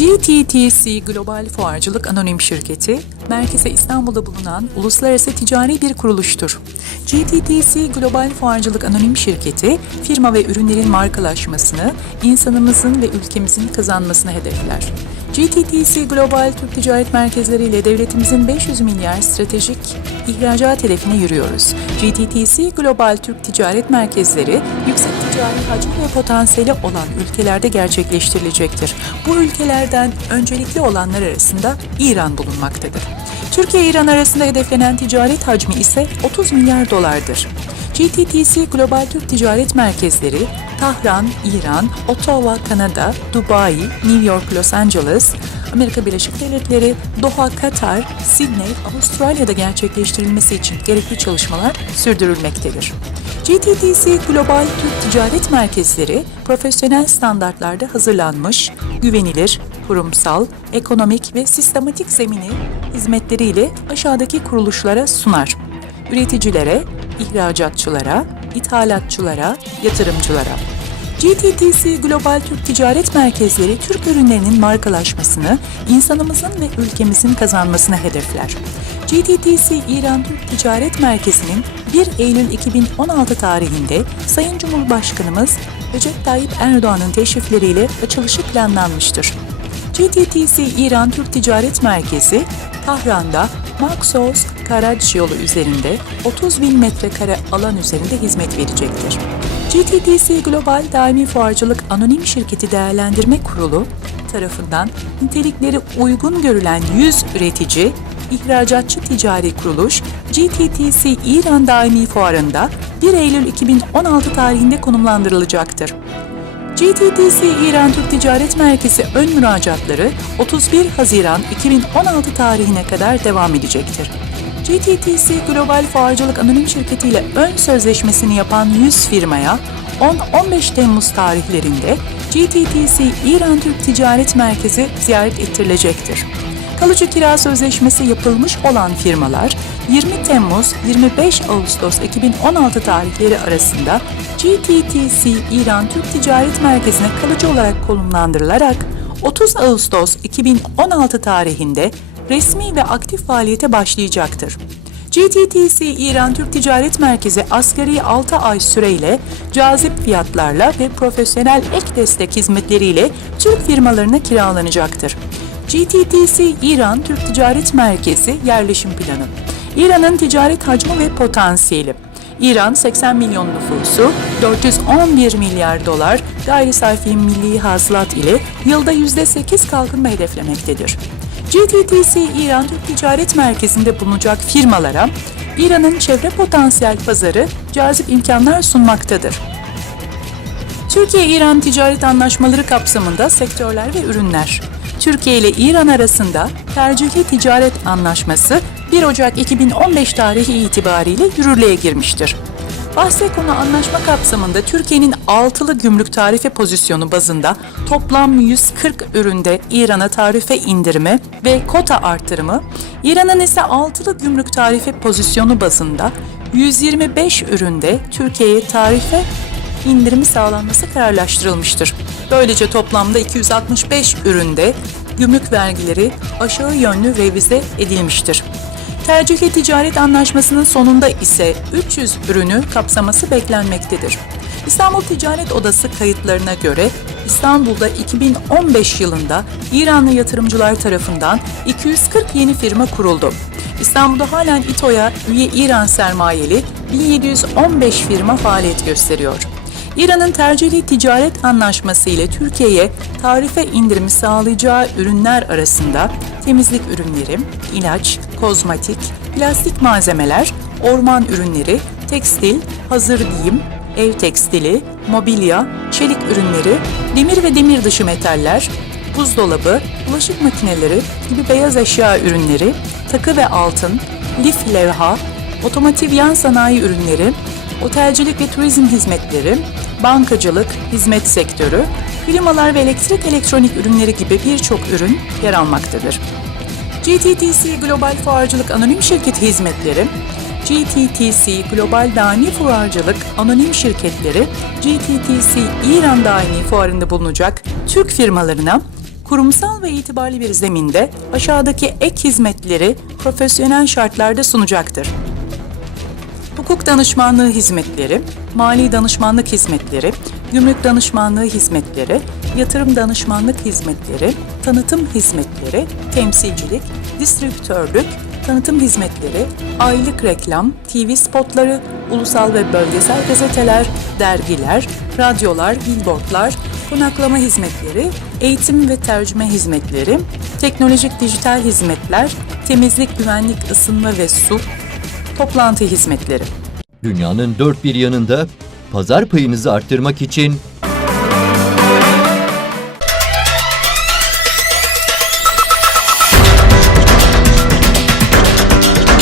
GTTC Global Fuarcılık Anonim Şirketi, merkezi İstanbul'da bulunan uluslararası ticari bir kuruluştur. GTTC Global Fuarcılık Anonim Şirketi, firma ve ürünlerin markalaşmasını, insanımızın ve ülkemizin kazanmasını hedefler. GTTC Global Türk Ticaret Merkezleri ile devletimizin 500 milyar stratejik ihracat hedefine yürüyoruz. GTTC Global Türk Ticaret Merkezleri yüksek ticari hacim ve potansiyeli olan ülkelerde gerçekleştirilecektir. Bu ülkelerden öncelikli olanlar arasında İran bulunmaktadır. Türkiye-İran arasında hedeflenen ticaret hacmi ise 30 milyar dolardır. GTTC Global Türk Ticaret Merkezleri, Tahran, İran, Ottawa, Kanada, Dubai, New York, Los Angeles, Amerika Birleşik Devletleri, Doha, Katar, Sydney, Avustralya'da gerçekleştirilmesi için gerekli çalışmalar sürdürülmektedir. GTTC Global Türk Ticaret Merkezleri, profesyonel standartlarda hazırlanmış, güvenilir, kurumsal, ekonomik ve sistematik zemini hizmetleriyle aşağıdaki kuruluşlara sunar. Üreticilere, ihracatçılara, ithalatçılara, yatırımcılara. GTTC Global Türk Ticaret Merkezleri Türk ürünlerinin markalaşmasını, insanımızın ve ülkemizin kazanmasını hedefler. GTTC İran Türk Ticaret Merkezi'nin 1 Eylül 2016 tarihinde Sayın Cumhurbaşkanımız Recep Tayyip Erdoğan'ın teşrifleriyle açılışı planlanmıştır. GTTC İran Türk Ticaret Merkezi, Tahran'da Maksos Karaç yolu üzerinde 30 bin metrekare alan üzerinde hizmet verecektir. GTTC Global Daimi Fuarcılık Anonim Şirketi Değerlendirme Kurulu tarafından nitelikleri uygun görülen 100 üretici, ihracatçı ticari kuruluş GTTC İran Daimi Fuarı'nda 1 Eylül 2016 tarihinde konumlandırılacaktır. GTTC İran Türk Ticaret Merkezi ön müracaatları 31 Haziran 2016 tarihine kadar devam edecektir. GTTC Global Fuarcılık Anonim Şirketi ile ön sözleşmesini yapan 100 firmaya 10-15 Temmuz tarihlerinde GTTC İran Türk Ticaret Merkezi ziyaret ettirilecektir. Kalıcı kira sözleşmesi yapılmış olan firmalar 20 Temmuz 25 Ağustos 2016 tarihleri arasında GTTC İran Türk Ticaret Merkezi'ne kalıcı olarak konumlandırılarak 30 Ağustos 2016 tarihinde resmi ve aktif faaliyete başlayacaktır. GTTC İran Türk Ticaret Merkezi asgari 6 ay süreyle cazip fiyatlarla ve profesyonel ek destek hizmetleriyle Türk firmalarına kiralanacaktır. GTTC İran Türk Ticaret Merkezi yerleşim planı. İran'ın ticaret hacmi ve potansiyeli. İran 80 milyon nüfusu, 411 milyar dolar gayri safi milli hasılat ile yılda %8 kalkınma hedeflemektedir. GTTC İran Türk Ticaret Merkezi'nde bulunacak firmalara İran'ın çevre potansiyel pazarı cazip imkanlar sunmaktadır. Türkiye-İran ticaret anlaşmaları kapsamında sektörler ve ürünler. Türkiye ile İran arasında tercihli ticaret anlaşması 1 Ocak 2015 tarihi itibariyle yürürlüğe girmiştir. Bahse konu anlaşma kapsamında Türkiye'nin altılı gümrük tarife pozisyonu bazında toplam 140 üründe İran'a tarife indirimi ve kota artırımı, İran'ın ise altılı gümrük tarife pozisyonu bazında 125 üründe Türkiye'ye tarife indirimi sağlanması kararlaştırılmıştır. Böylece toplamda 265 üründe gümrük vergileri aşağı yönlü revize edilmiştir. Tercihli ticaret anlaşmasının sonunda ise 300 ürünü kapsaması beklenmektedir. İstanbul Ticaret Odası kayıtlarına göre İstanbul'da 2015 yılında İranlı yatırımcılar tarafından 240 yeni firma kuruldu. İstanbul'da halen İTO'ya üye İran sermayeli 1715 firma faaliyet gösteriyor. İran'ın tercihli ticaret anlaşması ile Türkiye'ye tarife indirimi sağlayacağı ürünler arasında temizlik ürünleri, ilaç, kozmetik, plastik malzemeler, orman ürünleri, tekstil, hazır giyim, ev tekstili, mobilya, çelik ürünleri, demir ve demir dışı metaller, buzdolabı, bulaşık makineleri gibi beyaz eşya ürünleri, takı ve altın, lif levha, otomotiv yan sanayi ürünleri, otelcilik ve turizm hizmetleri, bankacılık, hizmet sektörü, klimalar ve elektrik elektronik ürünleri gibi birçok ürün yer almaktadır. GTTC Global Fuarcılık Anonim Şirketi hizmetleri, GTTC Global Daimi Fuarcılık Anonim Şirketleri, GTTC İran Daimi Fuarında bulunacak Türk firmalarına kurumsal ve itibarlı bir zeminde aşağıdaki ek hizmetleri profesyonel şartlarda sunacaktır. Hukuk danışmanlığı hizmetleri, mali danışmanlık hizmetleri, gümrük danışmanlığı hizmetleri, yatırım danışmanlık hizmetleri, tanıtım hizmetleri, temsilcilik, distribütörlük, tanıtım hizmetleri, aylık reklam, TV spotları, ulusal ve bölgesel gazeteler, dergiler, radyolar, billboardlar, konaklama hizmetleri, eğitim ve tercüme hizmetleri, teknolojik dijital hizmetler, temizlik, güvenlik, ısınma ve su, toplantı hizmetleri. Dünyanın dört bir yanında pazar payınızı arttırmak için